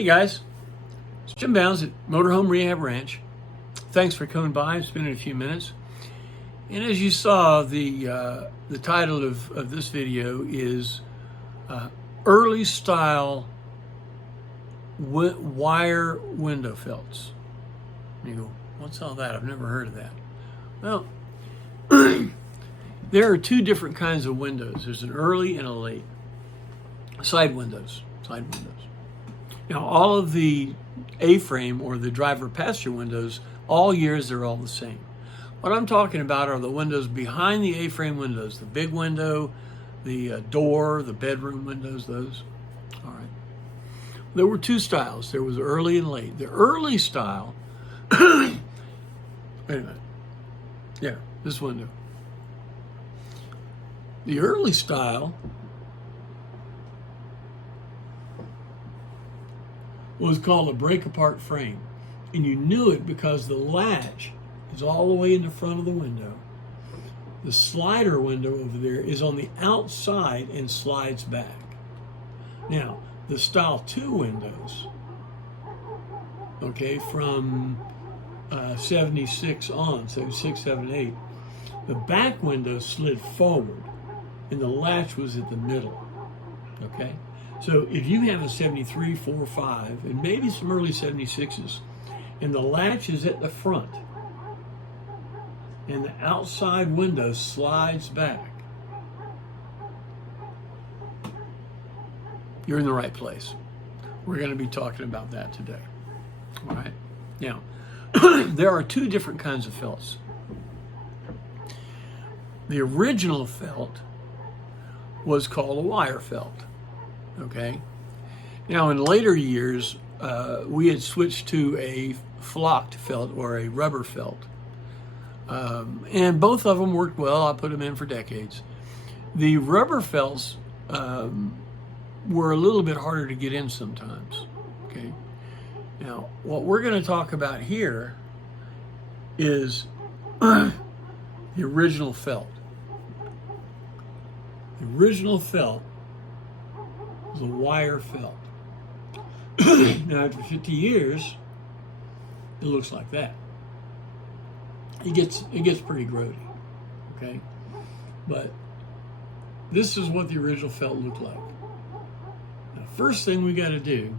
Hey guys, it's Jim Bounds at Motorhome Rehab Ranch. Thanks for coming by and spending a few minutes. And as you saw, the title of this video is Early Style Wire Window Felts. And you go, what's all that? I've never heard of that. Well, there are two different kinds of windows. There's an early and a late. Side windows. Now, all of the A-frame or the driver passenger windows, all years they're all the same. What I'm talking about are the windows behind the A-frame windows, the big window, the door, the bedroom windows, those. All right. There were two styles. There was early and late. The early style, wait a minute. Yeah, this window. The early style was called a break-apart frame. And you knew it because the latch is all the way in the front of the window. The slider window over there is on the outside and slides back. Now, the Style 2 windows, okay, from 76 on, so 6, 7, 8, the back window slid forward and the latch was at the middle, okay? So if you have a 73, 4, 5, and maybe some early 76s, and the latch is at the front, and the outside window slides back, you're in the right place. We're going to be talking about that today. All right. Now, there are two different kinds of felts. The original felt was called a wire felt. Okay. Now, in later years, we had switched to a flocked felt or a rubber felt. And both of them worked well. I put them in for decades. The rubber felts were a little bit harder to get in sometimes. Okay. Now, what we're going to talk about here is the original felt. The original felt was a wire felt. Now, after 50 years, it looks like that. It gets pretty grody, okay? But this is what the original felt looked like. Now, first thing we've got to do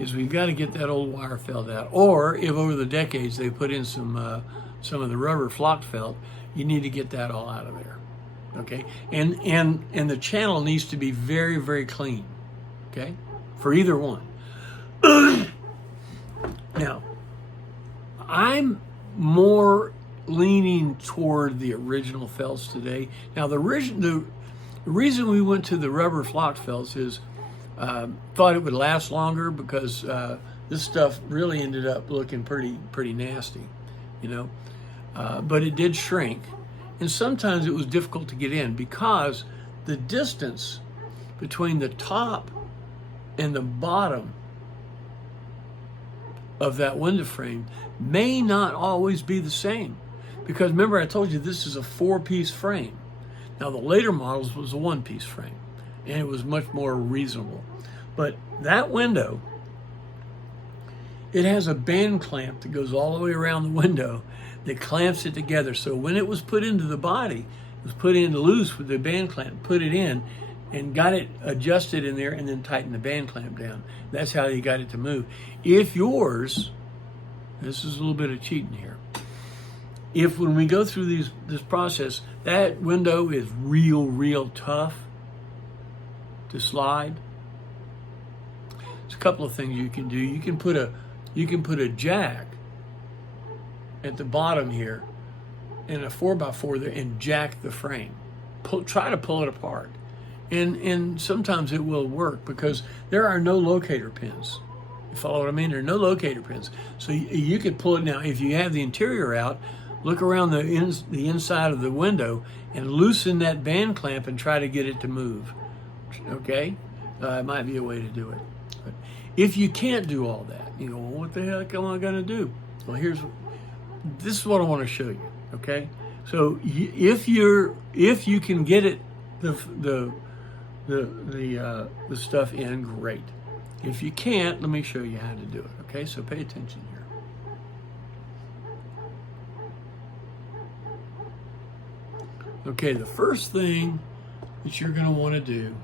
is we've got to get that old wire felt out. Or if over the decades they put in some of the rubber flocked felt, you need to get that all out of there. Okay, and the channel needs to be very, very clean, okay, for either one. Now, I'm more leaning toward the original felts today. Now, the reason we went to the rubber flocked felts is thought it would last longer because this stuff really ended up looking pretty nasty, you know, but it did shrink. And sometimes it was difficult to get in because the distance between the top and the bottom of that window frame may not always be the same. Because remember, I told you this is a 4-piece frame. Now, the later models was a 1-piece frame, and it was much more reasonable. But that window, it has a band clamp that goes all the way around the window that clamps it together. So when it was put into the body, it was put in loose with the band clamp, put it in, and got it adjusted in there, and then tightened the band clamp down. That's how you got it to move. If yours, this is a little bit of cheating here. If when we go through this process, that window is real tough to slide, there's a couple of things you can do. You can put a jack at the bottom here and a 4x4 there and jack the frame. Try to pull it apart. And sometimes it will work because there are no locator pins. You follow what I mean? There are no locator pins. So you could pull it now. If you have the interior out, look around the inside of the window and loosen that band clamp and try to get it to move. Okay? It might be a way to do it. But if you can't do all that, you know, what the heck am I going to do? Well, this is what I want to show you. Okay? So if you can get it, the the stuff in, great. If you can't, let me show you how to do it. Okay, so pay attention here. Okay, the first thing that you're going to want to do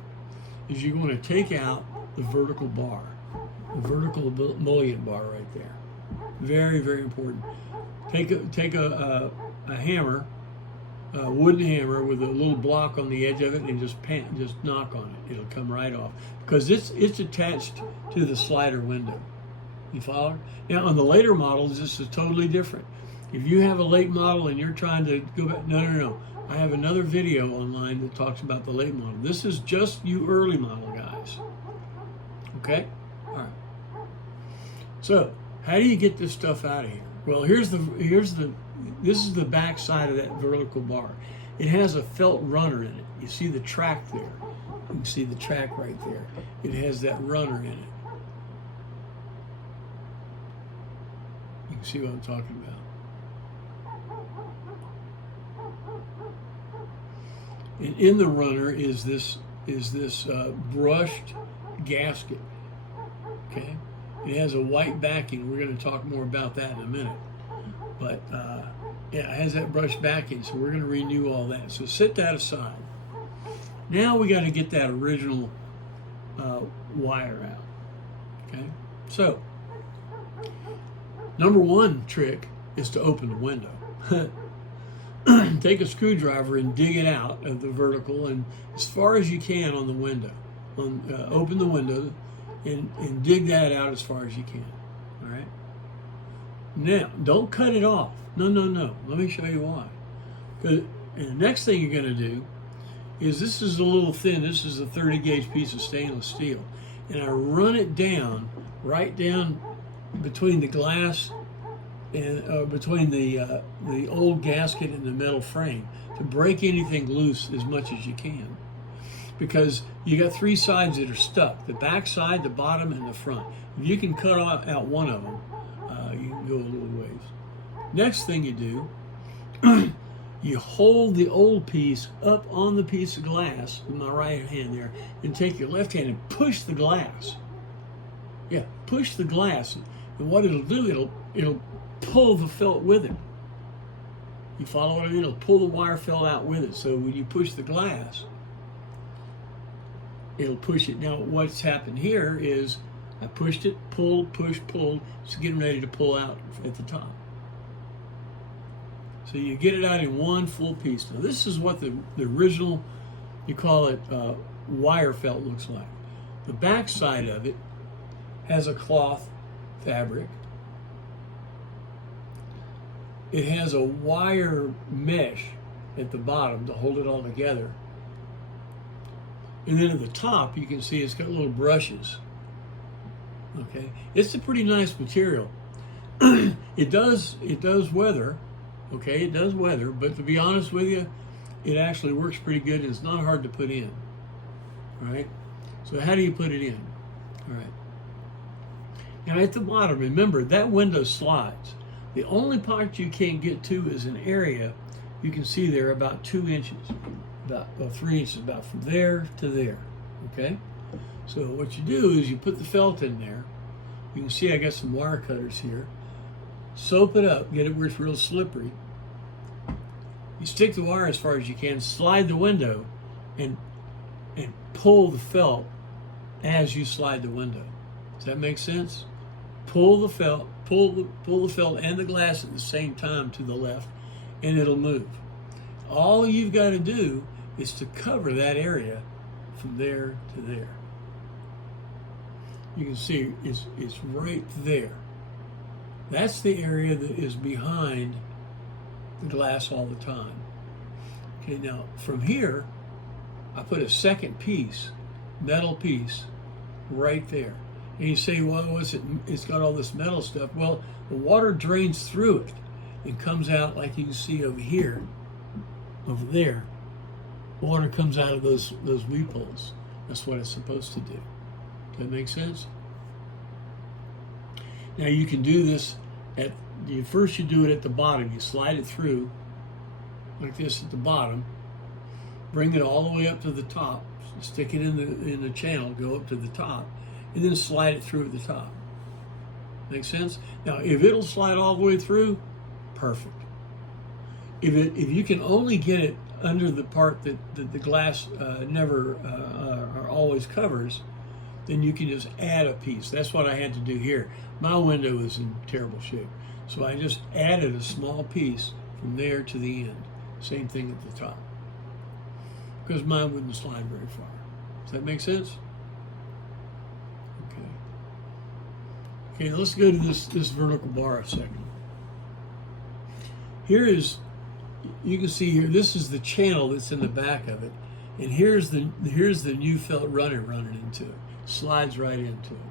is you're going to take out the vertical bar, the vertical emollient bar right there. Very, very important. Take a hammer, a wooden hammer with a little block on the edge of it, and just knock on it. It'll come right off because it's attached to the slider window. You follow? Now on the later models, this is totally different. If you have a late model and you're trying to go back, no. I have another video online that talks about the late model. This is just you early model guys. Okay? All right. So, how do you get this stuff out of here? Well, this is the back side of that vertical bar. It has a felt runner in it. You see the track there. You can see the track right there. It has that runner in it. You can see what I'm talking about. And in the runner is this brushed gasket. Okay, it has a white backing. We're going to talk more about that in a minute. But yeah, it has that brushed backing, so we're going to renew all that. So set that aside. Now we got to get that original wire out. Okay, so number one trick is to open the window. Take a screwdriver and dig it out of the vertical and as far as you can on the window. Open the window and dig that out as far as you can. All right. Now, don't cut it off. No. Let me show you why. And the next thing you're going to do is this is a little thin. This is a 30 gauge piece of stainless steel. And I run it down, right down between the glass and between the old gasket and the metal frame to break anything loose as much as you can, because you got three sides that are stuck: the back side, the bottom, and the front. If you can cut out one of them, you can go a little ways. Next thing you do, you hold the old piece up on the piece of glass with my right hand there, and take your left hand and push the glass. Yeah, push the glass, and what it'll do, it'll pull the felt with it. You follow what I mean? It'll pull the wire felt out with it. So when you push the glass, it'll push it. Now what's happened here is I pushed it, pulled, pushed, pulled. It's getting ready to pull out at the top. So you get it out in one full piece. Now this is what the original, you call it wire felt, looks like. The back side of it has a cloth fabric. It has a wire mesh at the bottom to hold it all together. And then at the top, you can see it's got little brushes. Okay, it's a pretty nice material. It does weather. Okay, it does weather, but to be honest with you, it actually works pretty good and it's not hard to put in. All right, so how do you put it in? All right. Now at the bottom, remember that window slides. The only part you can't get to is an area you can see there about 2 inches, about 3 inches, about from there to there. Okay, so what you do is you put the felt in there. You can see I got some wire cutters here. Soap it up, get it where it's real slippery. You stick the wire as far as you can, slide the window, and pull the felt as you slide the window. Does that make sense? Pull the felt, pull the felt and the glass at the same time to the left, and it'll move. All you've got to do is to cover that area from there to there. You can see it's right there. That's the area that is behind the glass all the time. Okay, now from here, I put a second piece, metal piece, right there. And you say, well, what's it? It's got all this metal stuff. Well, the water drains through it and comes out like you can see over here, over there. Water comes out of those weep holes. That's what it's supposed to do. Does that make sense? Now you can do this first you do it at the bottom. You slide it through like this at the bottom, bring it all the way up to the top, stick it in the channel, go up to the top, and then slide it through at the top. Make sense? Now, if it'll slide all the way through, perfect. If you can only get it under the part that the glass never or always covers, then you can just add a piece. That's what I had to do here. My window was in terrible shape, so I just added a small piece from there to the end. Same thing at the top, because mine wouldn't slide very far. Does that make sense? Okay, let's go to this vertical bar a second. Here is, you can see here, this is the channel that's in the back of it, and here's the new felt running into it. Slides right into it.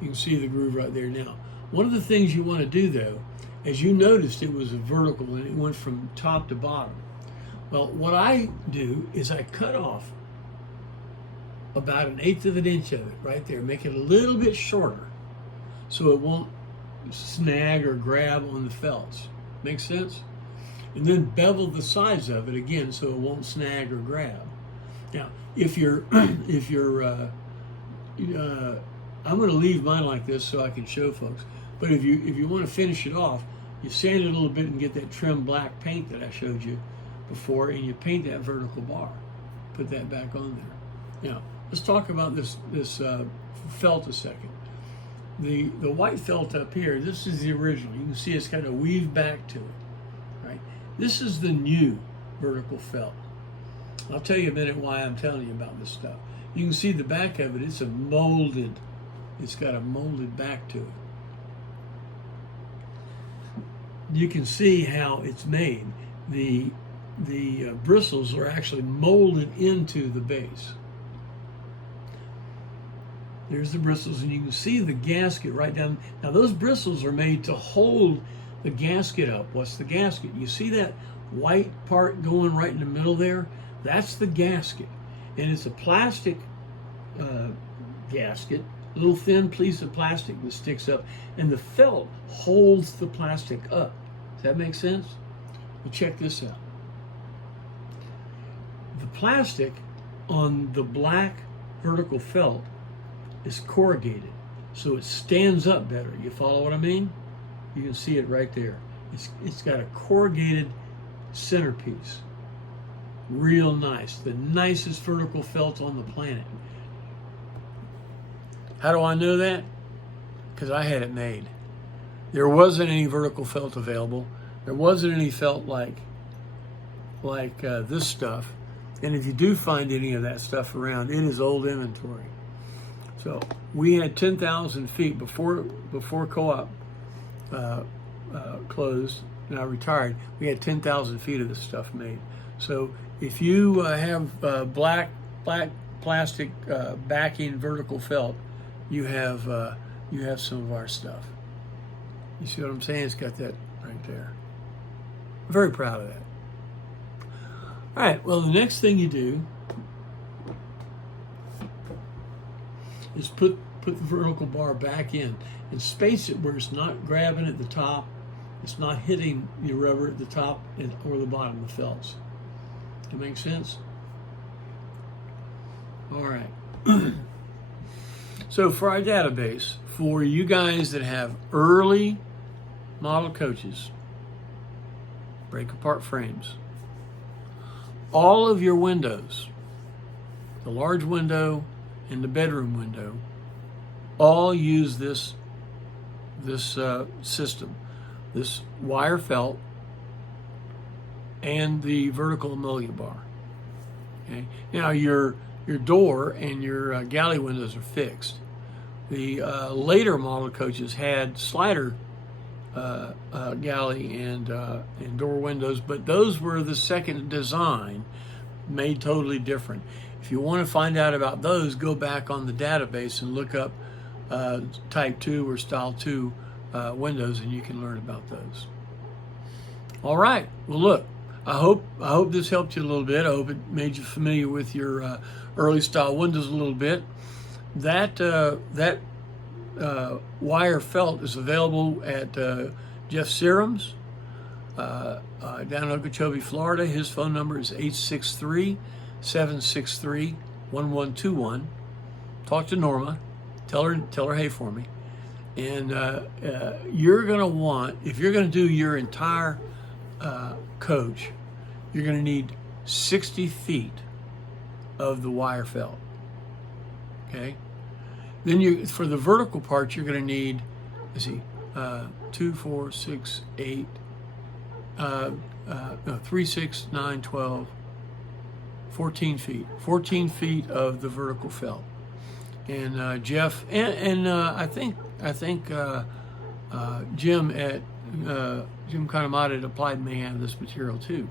You can see the groove right there now. One of the things you want to do though, as you noticed, it was a vertical and it went from top to bottom. Well, what I do is I cut off about 1/8 of an inch of it right there, make it a little bit shorter so it won't snag or grab on the felts. Make sense? And then bevel the sides of it again so it won't snag or grab. Now, if you're, I'm going to leave mine like this so I can show folks. But if you want to finish it off, you sand it a little bit and get that trim black paint that I showed you before, and you paint that vertical bar. Put that back on there. Now, let's talk about this felt a second. The white felt up here, this is the original. You can see it's kind of weaved back to it, right? This is the new vertical felt. I'll tell you in a minute why I'm telling you about this stuff. You can see the back of it, it's got a molded back to it. You can see how it's made. The bristles are actually molded into the base. There's the bristles, and you can see the gasket right down. Now those bristles are made to hold the gasket up. What's the gasket? You see that white part going right in the middle there? That's the gasket. And it's a plastic gasket, a little thin piece of plastic that sticks up, and the felt holds the plastic up. Does that make sense? Well, check this out. The plastic on the black vertical felt is corrugated, so it stands up better. You follow what I mean? You can see it right there. It's got a corrugated centerpiece. Real nice. The nicest vertical felt on the planet. How do I know that? Because I had it made. There wasn't any vertical felt available. There wasn't any felt like this stuff. And if you do find any of that stuff around, it is old inventory. So we had 10,000 feet before co-op closed and I retired. We had 10,000 feet of this stuff made. So if you have black plastic backing vertical felt, you have some of our stuff. You see what I'm saying? It's got that right there. I'm very proud of that. All right. Well, the next thing you do is put the vertical bar back in and space it where it's not grabbing at the top, it's not hitting your rubber at the top or the bottom of the felts. That makes sense? All right. So for our database, for you guys that have early model coaches, break apart frames, all of your windows, the large window and the bedroom window, all use this system, this wire felt and the vertical emulsion bar. Okay. Now your door and your galley windows are fixed. The later model coaches had slider galley and door windows, but those were the second design, made totally different. If you want to find out about those, go back on the database and look up Type 2 or Style 2 windows, and you can learn about those. All right. Well, look, I hope this helped you a little bit. I hope it made you familiar with your early style windows a little bit. That wire felt is available at Jeff Serum's down in Okeechobee, Florida. His phone number is 863 763-1121. Talk to Norma. Tell her hey for me. And you're going to want, if you're going to do your entire coach, you're going to need 60 feet of the wire felt. Okay? Then for the vertical part, you're going to need, let's see, 2, 4, 6, 8, 3, 6, 9, 12, 14 feet. 14 feet of the vertical felt. And Jeff, and I think Jim Kanamata at Applied may have this material too.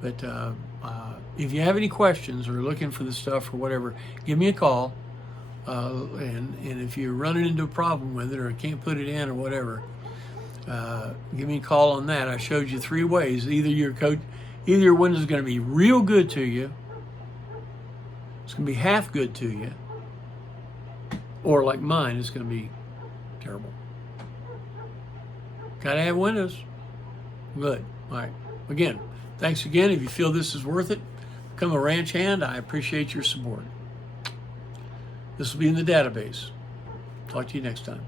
But if you have any questions or looking for the stuff or whatever, give me a call. And if you're running into a problem with it or can't put it in or whatever, give me a call on that. I showed you 3 ways. Either your window is going to be real good to you, it's going to be half good to you, or like mine, it's going to be terrible. Got to have windows. Good. All right. Again, thanks again. If you feel this is worth it, become a ranch hand. I appreciate your support. This will be in the database. Talk to you next time.